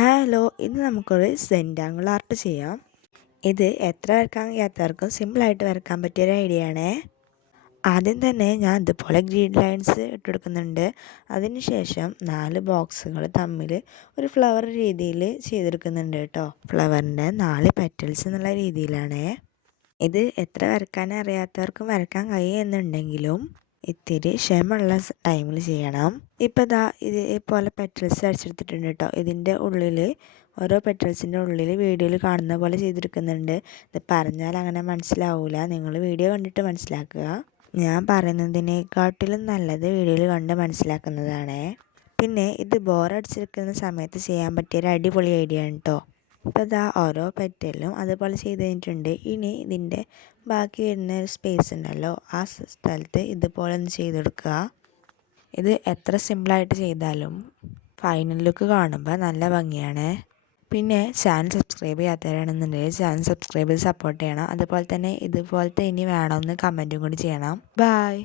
Hello, ഇന്ന് നമുക്കൊരു സെൻറ്റാങ്കിൾ art ചെയ്യാം. ഇത് എത്ര വരക്കാൻ കഴിയാത്തവർക്കും സിമ്പിളായിട്ട് വരക്കാൻ പറ്റിയൊരു ഐഡിയ ആണേ. ആദ്യം തന്നെ ഞാൻ ഇതുപോലെ ഗ്രീൻ ലൈൻസ് ഇട്ടെടുക്കുന്നുണ്ട്. അതിനുശേഷം 4 ബോക്സുകൾ തമ്മിൽ ഒരു ഫ്ലവർ രീതിയിൽ ചെയ്തെടുക്കുന്നുണ്ട് കേട്ടോ. ഫ്ലവറിൻ്റെ 4 പെറ്റൽസ് എന്നുള്ള രീതിയിലാണേ. ഇത് എത്ര വരക്കാൻ അറിയാത്തവർക്കും വരക്കാൻ കഴിയുമെന്നുണ്ടെങ്കിലും ഇത്തിരി ക്ഷമയുള്ള ടൈമിൽ ചെയ്യണം. ഇപ്പോൾ ദാ ഇതേപോലെ പെറ്റൽസ് അടിച്ചെടുത്തിട്ടുണ്ട് കേട്ടോ. ഇതിൻ്റെ ഉള്ളിൽ ഓരോ പെറ്റൽസിൻ്റെ ഉള്ളിൽ വീഡിയോയിൽ കാണുന്ന പോലെ ചെയ്തെടുക്കുന്നുണ്ട്. ഇത് പറഞ്ഞാൽ അങ്ങനെ മനസ്സിലാവില്ല, നിങ്ങൾ വീഡിയോ കണ്ടിട്ട് മനസ്സിലാക്കുക. ഞാൻ പറയുന്നതിനെക്കാട്ടിലും നല്ലത് വീഡിയോയിൽ കണ്ട് മനസ്സിലാക്കുന്നതാണേ. പിന്നെ ഇത് ബോറടിച്ചിരിക്കുന്ന സമയത്ത് ചെയ്യാൻ പറ്റിയൊരു അടിപൊളി ഐഡിയ ആണ് കേട്ടോ. ഇപ്പോൾ ഇതാ ഓരോ പെറ്റലും അതുപോലെ ചെയ്ത് കഴിഞ്ഞിട്ടുണ്ട്. ഇനി ഇതിൻ്റെ ബാക്കി വരുന്ന ഒരു സ്പേസ് ഉണ്ടല്ലോ, ആ സ്ഥലത്ത് ഇതുപോലെ ഒന്ന് ചെയ്തെടുക്കുക. ഇത് എത്ര സിമ്പിളായിട്ട് ചെയ്താലും ഫൈനൽ ലുക്ക് കാണുമ്പോൾ നല്ല ഭംഗിയാണ്. പിന്നെ ചാനൽ സബ്സ്ക്രൈബ് ചെയ്യാത്തവരാണെന്നുണ്ടെങ്കിൽ ചാനൽ സബ്സ്ക്രൈബ് ചെയ്ത് സപ്പോർട്ട് ചെയ്യണം. അതുപോലെ തന്നെ ഇതുപോലത്തെ ഇനി വേണമെന്ന് കമൻറ്റും കൂടി ചെയ്യണം. ബൈ.